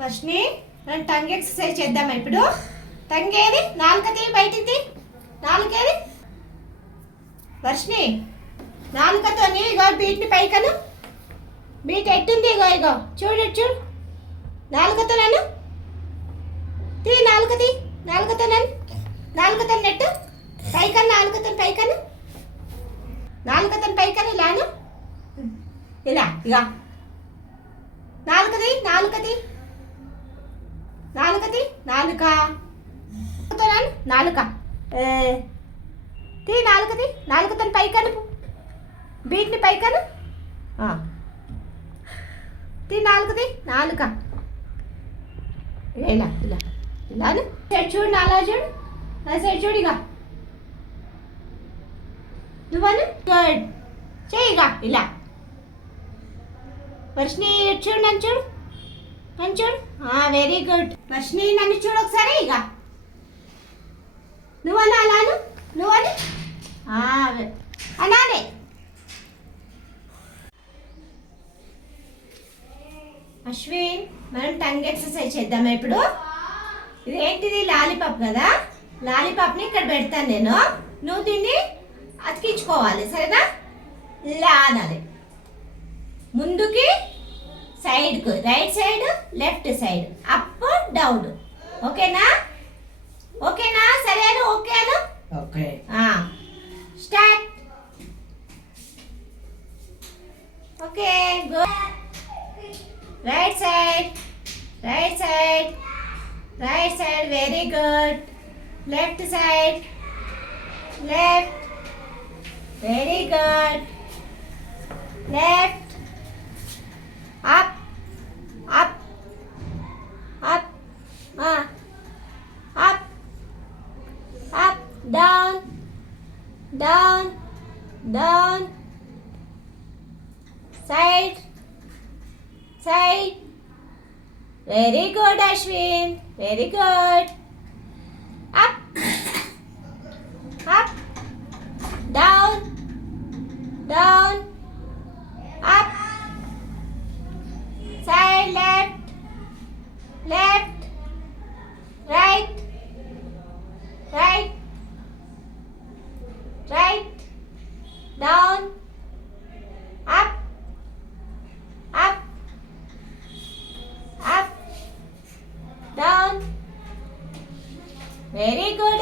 వర్షిని మనం tongue exercise చేద్దామా ఇప్పుడు? టంగ్ ఏది? నాలుకది బయటిది. నాలుకేది? వర్షిని నాలుకతోని ఇగో బీట్ని పైకను. బీట్ ఎట్టుంది? ఇగో ఇగో చూడు చూడు. నాలుకతో నన్ను తీ. నాలుకది నాలుకతో నన్ను. నాలుకతో నెట్టు పైకను. నాలుకతో పైకను. నాలుకతో పైకను. ఇలాను ఇలా ఇక నాలుకది నాలుకది నాలుకది నాలుక నాలుక తీ. నాలుకది నాలుకతో పైకను. బీట్ని పైకను. తీ. నాలుకది నాలుక ఇలా ఇలా ఇలాను సైడ్ చూడు. నాలా చూడు. నా సైడ్ చూడు. ఇక నువ్వను గుడ్ చేయిగా ఇలా. వర్షిని చూడు. నన్ను చూడు. నన్ను చూడు. Very good. వర్షిని నన్ను చూడు ఒకసారి. ఇక నువ్వను అలాను. నువ్వను అలానే. అశ్విన్ మనం టంగ్ ఎక్సర్సైజ్ చేద్దామా ఇప్పుడు? ఇది ఏంటిది? లాలీపాప్ కదా. లాలీపాప్ని ఇక్కడ పెడతాను నేను. నువ్వు దీన్ని అతికించుకోవాలి, సరేనా? ఇలా అనాలి. ముందుకి సైడ్కు, right side left side, up down. ఓకేనా? ఓకేనా? సరేనా? ఓకేనా? Okay. Start. Okay good. Right side right side right side very good. Left side left, very good. Left, up, up, up, up, up, down, down, down, side, side. Very good, Ashwin. Very good. Up, up, down, down, up, side, left, left, right, right, right, down, up, up, up, down. Very good.